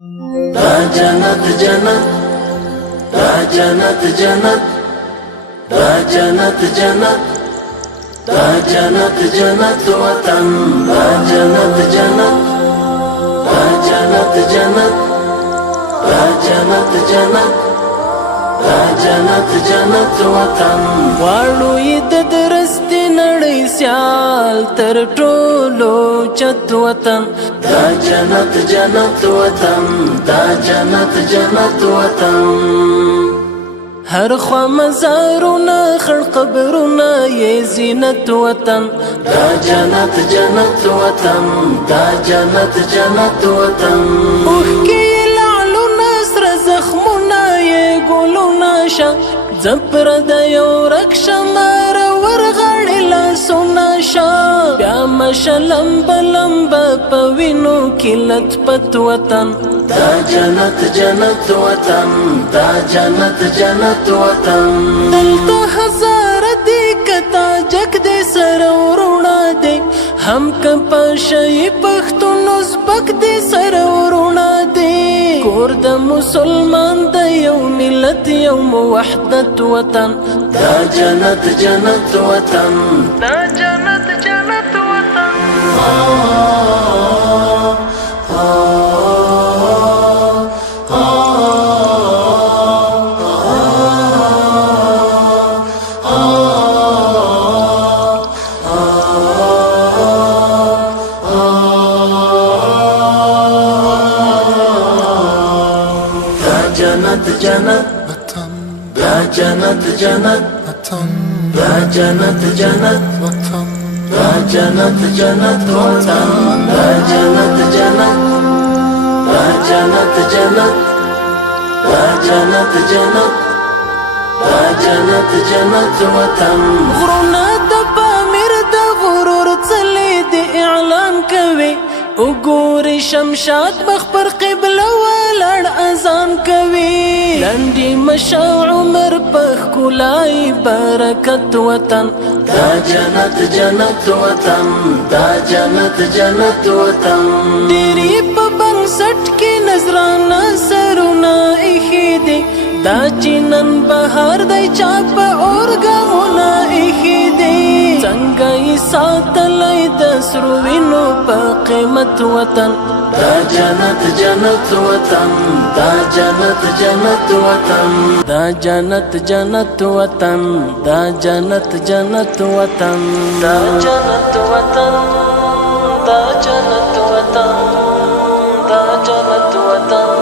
دا جنت جنت، دا جنت جنت، دا جنت جنت، دا جنت جنت وطن، دا جنت جنت، دا جنت جنت، دا جنت جنت، دا جنت جنت وطن. غواړو یې د درستې نړۍ سیال تر ټولو چت وطن، دا جنت جنت وطن، دا جنت جنت وطن. هر خوا مزارونه خړ قبرونه یې زینت وطن، دا جنت جنت وطن، دا جنت جنت وطن. اوښکې یې لعلونه سره زخمونه یې ګلونه شه، زپر د یو ورک شمار ورغړې لاسونه شه. بیا مشه لمبه لمبه په وینو کې لطپت وطن، دا جنت جنت وطن، دا جنت جنت وطن. دلته هزاره دی که تاجک دی سره ورونه دی، هم که پشه پښتون ازبک دی سره ورونه دی. کور د مسلمان د یو ملت یو موحدت وطن، دا جنت جنت وطن، دا جنت جنت وطن. جنت جنت وطن، دا جنت جنت وطن، دا جنت جنت وطن، دا جنت جنت وطن، دا جنت جنت، دا جنت جنت، دا جنت جنت، دا جنت جنت وطن. غرونه د پامیر د غرور څلې د اعلان کوي، وګوري شمشاد مخ پر قبله ولاړ اذان کوي. لنډي مشه عمر په ښکلای برکت وطن، دا جنت جنت وطن، دا جنت جنت وطن. ډېرې په بنسټ کې نظرانه سرونه ایښي دي، دا چې نن بهار دی چا په اورګامونه ایښي دي. څنګه یې ساتلی د سرو وینو په قیمت وطن، دا جنت جنت وطن، دا جنت جنت وطن، دا جنت جنت وطن، دا جنت جنت وطن، دا جنت وطن، دا جنت وطن، دا جنت وطن.